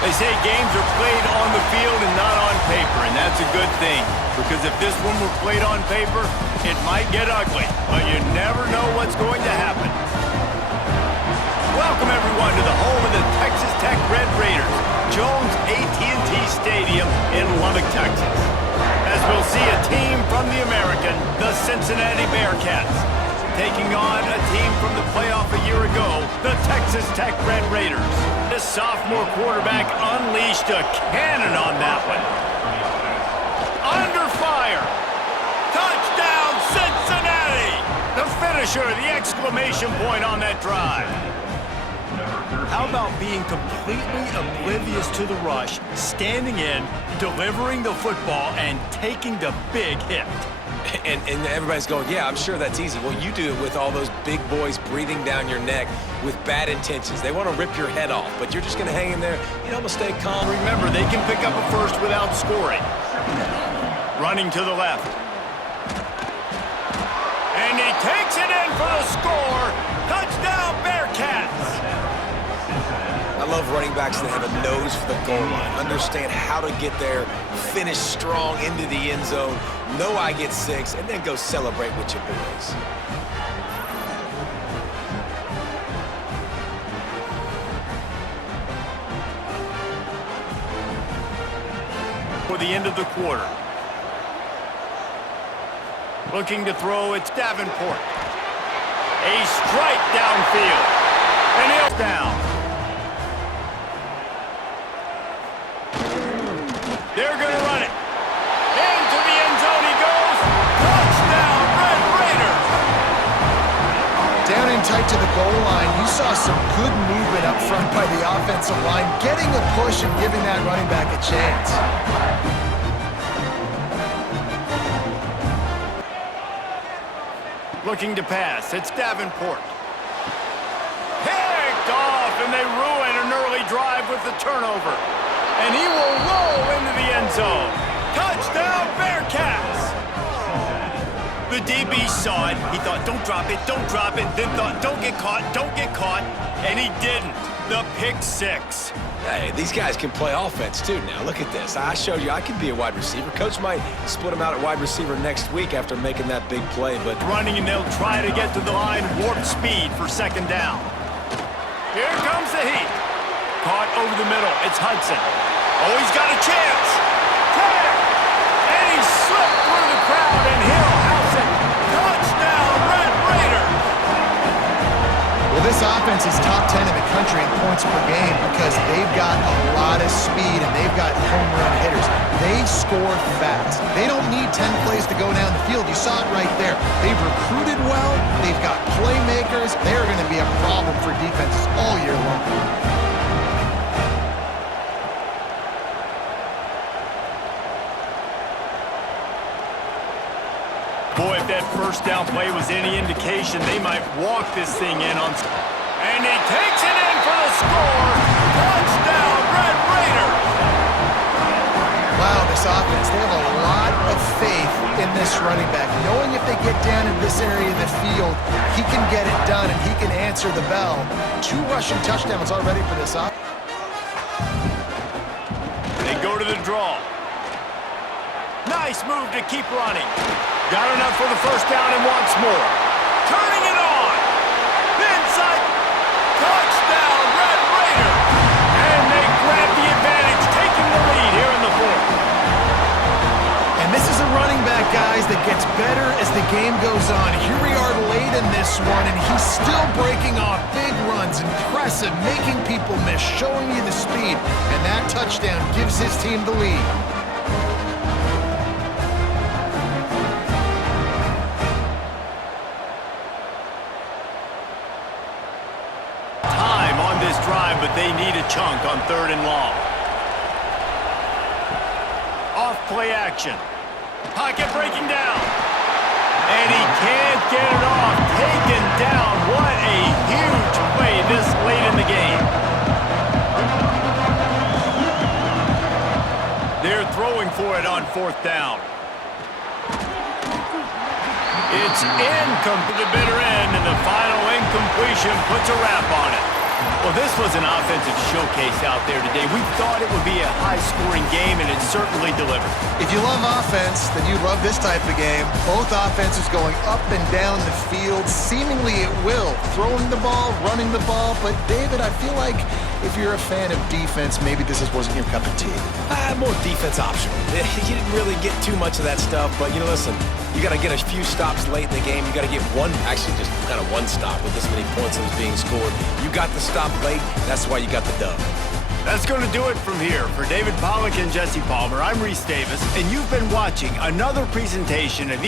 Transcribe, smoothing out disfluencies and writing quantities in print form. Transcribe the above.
They say games are played on the field and not on paper, and that's a good thing. Because if this one were played on paper, it might get ugly. But you never know what's going to happen. Welcome, everyone, to the home of the Texas Tech Red Raiders, Jones AT&T Stadium in Lubbock, Texas. As we'll see a team from the American, the Cincinnati Bearcats, taking on a team from the playoff a year ago, the Texas Tech Red Raiders. This sophomore quarterback unleashed a cannon on that one. Under fire. Touchdown, Cincinnati! The finisher, the exclamation point on that drive. How about being completely oblivious to the rush, standing in, delivering the football, and taking the big hit? And everybody's going, yeah, I'm sure that's easy. Well, you do it with all those big boys breathing down your neck with bad intentions. They want to rip your head off, but you're just going to hang in there. You know, stay calm. Remember, they can pick up a first without scoring. Running to the left. And he takes it in for the score. Touchdown, Bearcats! I love running backs that have a nose for the goal line, understand how to get there, finish strong into the end zone, know I get 6, and then go celebrate with your boys. For the end of the quarter. Looking to throw, it's Davenport. A strike downfield. And he'll down. They're going to run it. Into the end zone he goes. Touchdown, Red Raiders. Down in tight to the goal line, you saw some good movement up front by the offensive line, getting a push and giving that running back a chance. Looking to pass, it's Davenport. Picked off, and they ruin an early drive with the turnover. And he will roll into the end zone. Touchdown, Bearcats! The DB saw it. He thought, don't drop it, then thought, don't get caught, and he didn't. The pick 6. Hey, these guys can play offense, too, now. Look at this. I showed you I can be a wide receiver. Coach might split him out at wide receiver next week after making that big play, but... Running, and they'll try to get to the line, warp speed for second down. Here comes the heat. Caught over the middle. It's Hudson. Oh, he's got a chance. And he slipped through the crowd, and he'll house it. Touchdown, Red Raiders. Well, this offense is top 10 in the country in points per game because they've got a lot of speed and they've got home run hitters. They score fast. They don't need 10 plays to go down the field. You saw it right there. They've recruited well. They've got playmakers. They're going to be a problem for defenses all year long. Boy, if that first down play was any indication, they might walk this thing in on... And he takes it in for the score. Touchdown, Red Raiders. Wow, this offense, they have a lot of faith in this running back. Knowing if they get down in this area of the field, he can get it done and he can answer the bell. 2 rushing touchdowns already for this offense. They go to the draw. Nice move to keep running. Got enough for the first down and wants more. Turning it on. Inside. Touchdown, Red Raiders. And they grab the advantage, taking the lead here in the 4th. And this is a running back, guys, that gets better as the game goes on. Here we are late in this one, and he's still breaking off big runs. Impressive, making people miss, showing you the speed. And that touchdown gives his team the lead. But they need a chunk on 3rd and long. Off play action. Pocket breaking down. And he can't get it off. Taken down. What a huge play this late in the game. They're throwing for it on 4th down. It's incomplete to the bitter end, and the final incompletion puts a wrap on it. Well, this was an offensive showcase out there today. We thought it would be a high-scoring game, and it certainly delivered. If you love offense, then you love this type of game. Both offenses going up and down the field, seemingly at will, throwing the ball, running the ball. But, David, I feel like if you're a fan of defense, maybe this wasn't your cup of tea. More defense optional. You didn't really get too much of that stuff, but, listen, you got to get a few stops late in the game. You got to get just kind of one stop with this many points that was being scored. You got the stop late. That's why you got the dub. That's going to do it from here. For David Pollack and Jesse Palmer, I'm Reese Davis, and you've been watching another presentation of